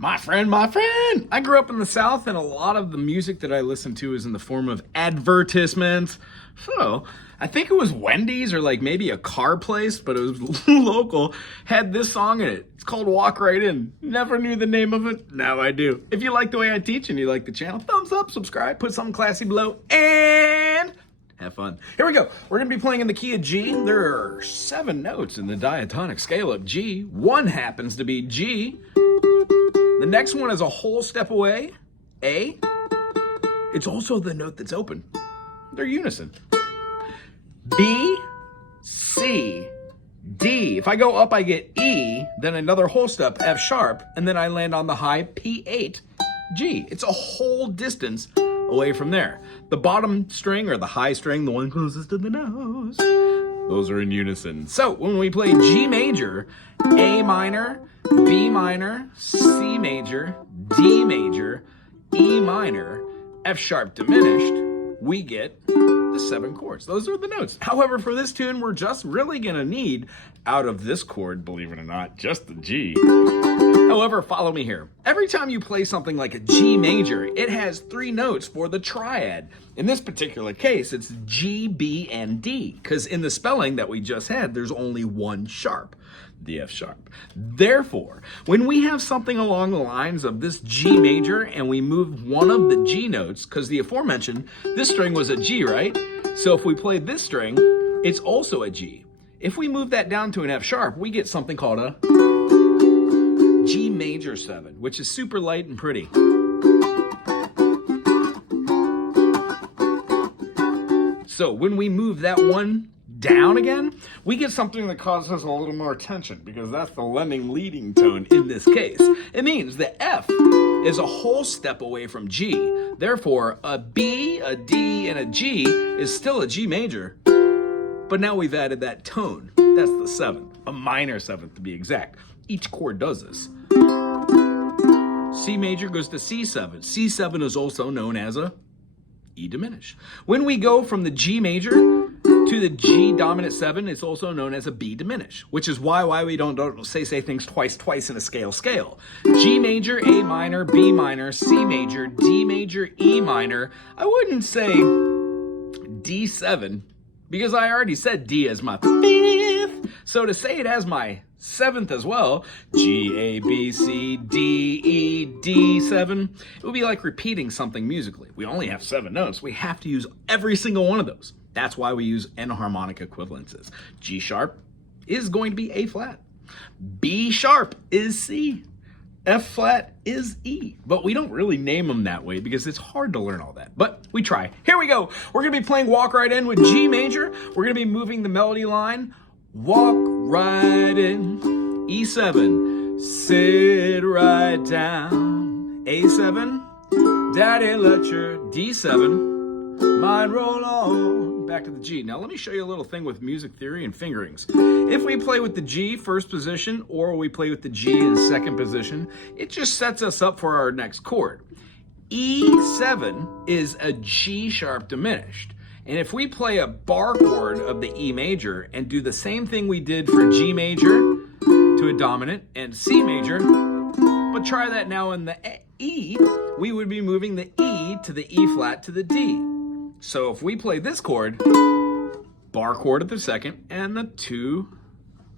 My friend. I grew up in the South, and a lot of the music that I listen to is in the form of advertisements. So I think it was Wendy's or like maybe a car place, but it was local, had this song in it. It's called Walk Right In. Never knew the name of it. Now I do. If you like the way I teach and you like the channel, thumbs up, subscribe, put something classy below, and have fun. Here we go. We're going to be playing in the key of G. There are 7 notes in the diatonic scale of G. One happens to be G. The next one is a whole step away, A. It's also the note that's open. They're unison. B, C, D. If I go up, I get E, then another whole step, F sharp, and then I land on the high P8, G. It's a whole distance away from there. The bottom string, or the high string, the one closest to the nose, those are in unison. So when we play G major, A minor, B minor, C major, D major, E minor, F sharp diminished, we get the 7 chords. Those are the notes. However, for this tune, we're just really gonna need, out of this chord, believe it or not, just the G. However, follow me here. Every time you play something like a G major, it has 3 notes for the triad. In this particular case, it's G, B, and D, because in the spelling that we just had, there's only one sharp, the F sharp. Therefore, when we have something along the lines of this G major and we move one of the G notes, because the aforementioned, this string was a G, right? So if we play this string, it's also a G. If we move that down to an F sharp, we get something called a G major 7, which is super light and pretty. So when we move that one down again, we get something that causes a little more tension, because that's the lending leading tone in this case. It means the F is a whole step away from G. Therefore, a B, a D, and a G is still a G major, but now we've added that tone. That's the 7th, a minor 7th to be exact. Each chord does this. C major goes to C7. C7 is also known as a E diminished. When we go from the G major to the G dominant 7, it's also known as a B diminished, which is why we don't say things twice in a scale. G major, A minor, B minor, C major, D major, E minor. I wouldn't say D7, because I already said D as my 5th. So to say it as my 7th as well, G, A, B, C, D, E, D7, it would be like repeating something musically. We only have 7 notes. We have to use every single one of those. That's why we use enharmonic equivalences. G sharp is going to be A flat. B sharp is C. F flat is E. But we don't really name them that way because it's hard to learn all that. But we try. Here we go. We're going to be playing Walk Right In with G major. We're going to be moving the melody line. Walk right in, E7, sit right down, A7, daddy let your D7, mind roll on, back to the G. Now let me show you a little thing with music theory and fingerings. If we play with the G first position, or we play with the G in second position, it just sets us up for our next chord. E7 is a G sharp diminished. And if we play a bar chord of the E major and do the same thing we did for G major to a dominant and C major, but try that now in the E, we would be moving the E to the E flat to the D. So if we play this chord, bar chord at the second and the 2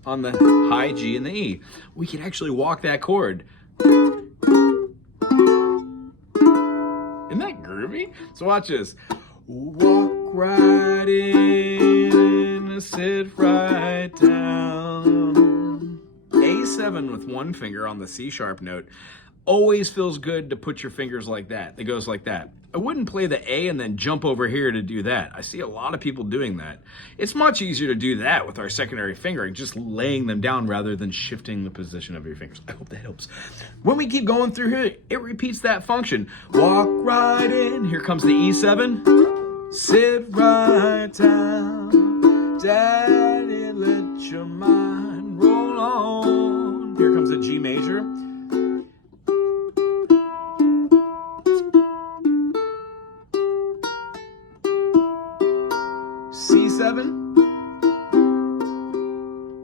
on the high G and the E, we can actually walk that chord. Isn't that groovy? So watch this. Walk right in, sit right down. A7 with one finger on the C sharp note always feels good to put your fingers like that. It goes like that. I wouldn't play the A and then jump over here to do that. I see a lot of people doing that. It's much easier to do that with our secondary fingering, just laying them down rather than shifting the position of your fingers. I hope that helps. When we keep going through here, it repeats that function. Walk right in. Here comes the E7. Sit right down. Daddy, let your mind roll on. Here comes the G major. C7,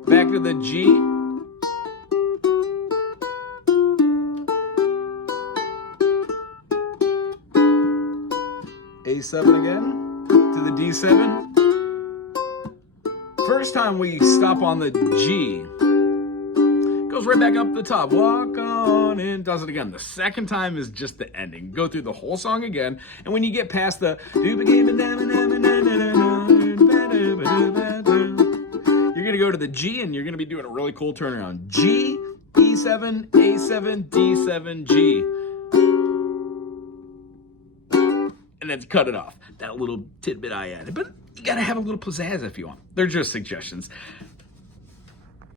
back to the G, A7 again, to the D7. First time we stop on the G. Goes right back up the top. Walk on in. Does it again. The second time is just the ending. Go through the whole song again. And when you get past the you're going to go to the G and you're going to be doing a really cool turnaround. G, E7, A7, D7, G. And then cut it off. That little tidbit I added. But you got to have a little pizzazz if you want. They're just suggestions.